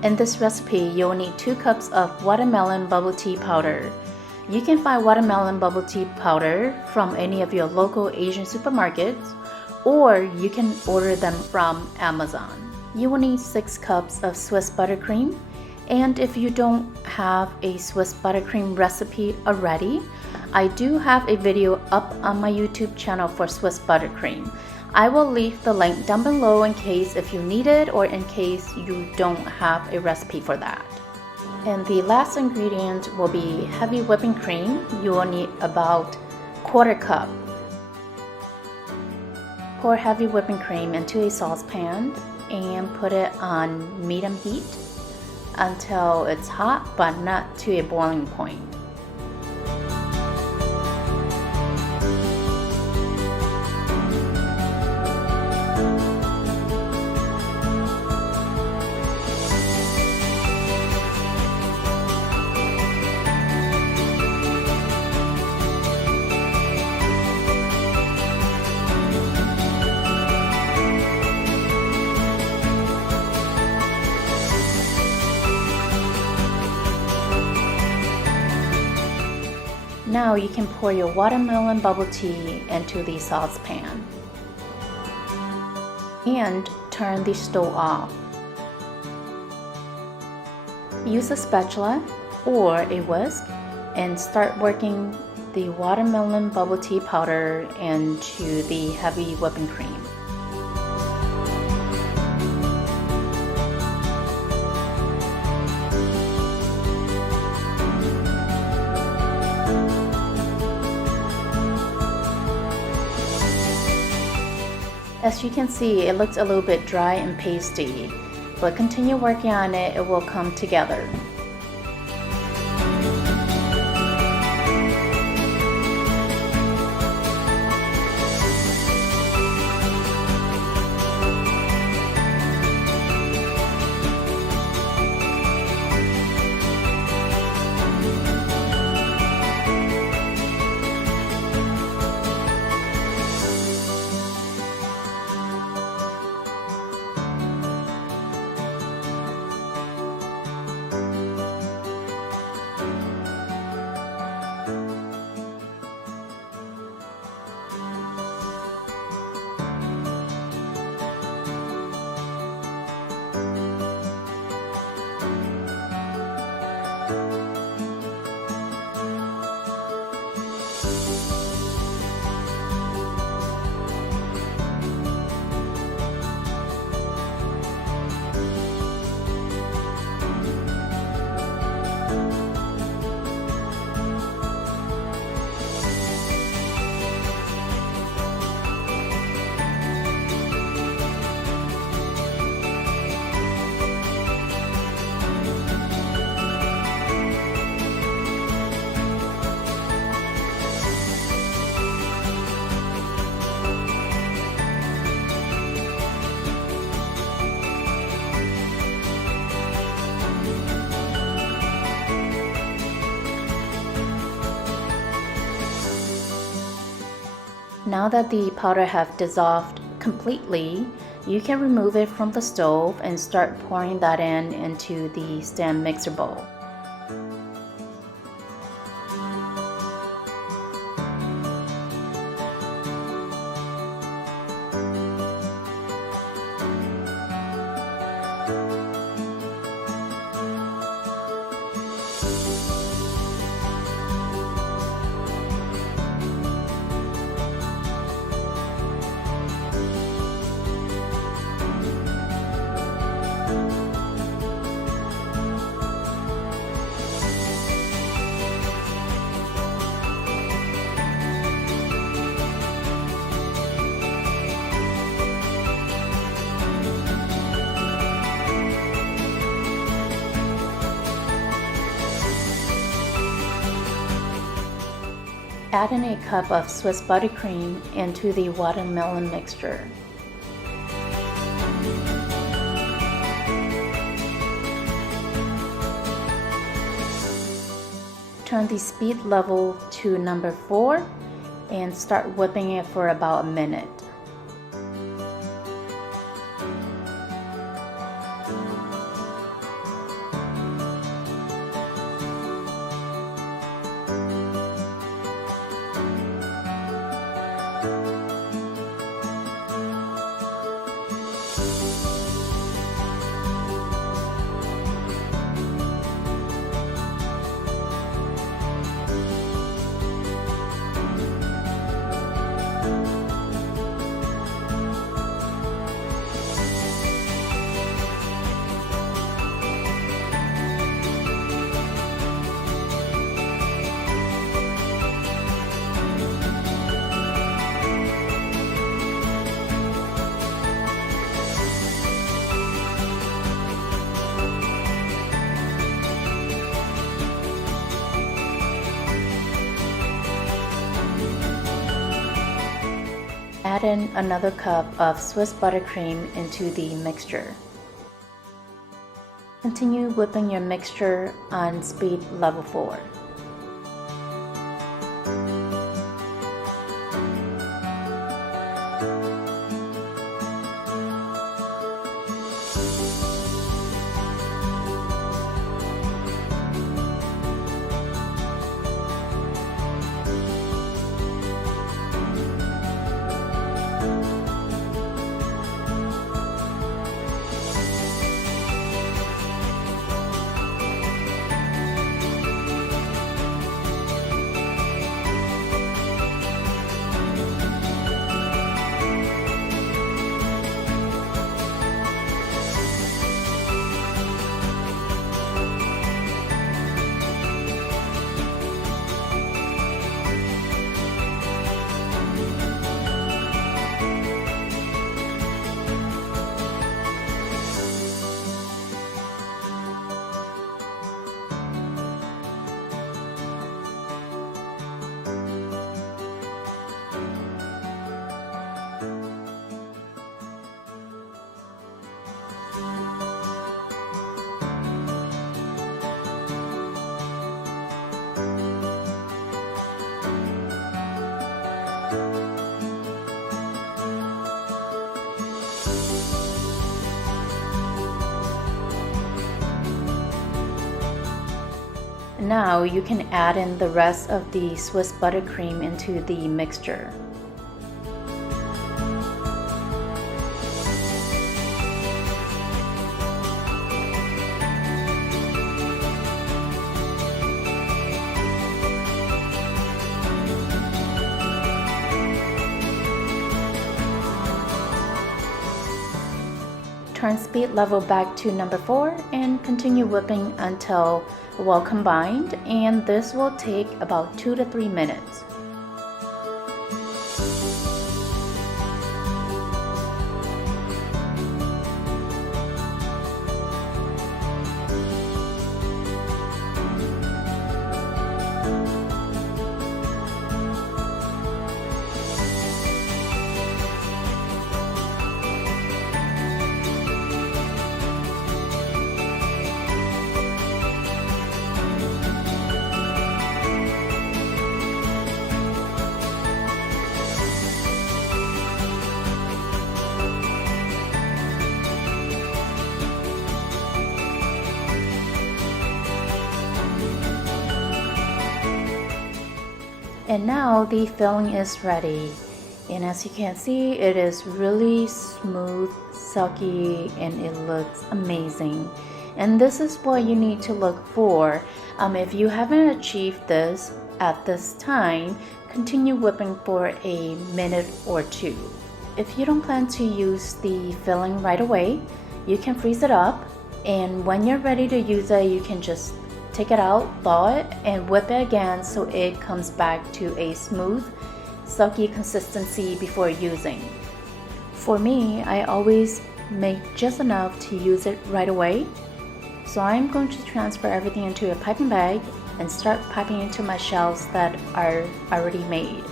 In this recipe, you'll need 2 cups of watermelon bubble tea powder. You can find watermelon bubble tea powder from any of your local Asian supermarkets, or you can order them from Amazon. You will need 6 cups of Swiss buttercream, and if you don't have a Swiss buttercream recipe already, I do have a video up on my YouTube channel for Swiss buttercream. I will leave the link down below in case if you need it or in case you don't have a recipe for that. And the last ingredient will be heavy whipping cream. You will need about 1/4 cup. Pour heavy whipping cream into a saucepan and put it on medium heat until it's hot but not to a boiling point. Now you can pour your watermelon bubble tea into the saucepan and turn the stove off. Use a spatula or a whisk and start working the watermelon bubble tea powder into the heavy whipping cream. As you can see, it looks a little bit dry and pasty, but continue working on it, it will come together. Now that the powder have dissolved completely, you can remove it from the stove and start pouring that into the stand mixer bowl. Add in a cup of Swiss buttercream into the watermelon mixture. Turn the speed level to number 4 and start whipping it for about a minute. add in another cup of Swiss buttercream into the mixture. Continue whipping your mixture on speed level 4. Now you can add in the rest of the Swiss buttercream into the mixture. Turn speed level back to number 4 and continue whipping until well combined, and this will take about 2 to 3 minutes. And now the filling is ready, and as you can see, it is really smooth, silky, and it looks amazing. And this is what you need to look for. If you haven't achieved this at this time, continue whipping for a minute or 2. If you don't plan to use the filling right away, you can freeze it up, and when you're ready to use it, you can just take it out, thaw it, and whip it again so it comes back to a smooth, silky consistency before using. For me, I always make just enough to use it right away. So I'm going to transfer everything into a piping bag and start piping into my shells that are already made.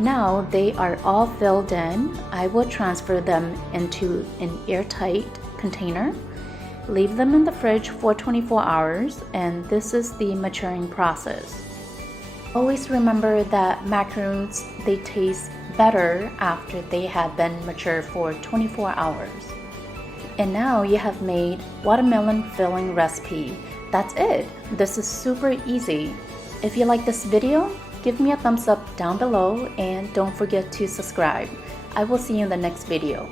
Now they are all filled in. I will transfer them into an airtight container. Leave them in the fridge for 24 hours, and this is the maturing process. Always remember that macaroons, they taste better after they have been matured for 24 hours. And now you have made watermelon filling recipe. That's it. This is super easy. If you like this video, give me a thumbs up down below and don't forget to subscribe. I will see you in the next video.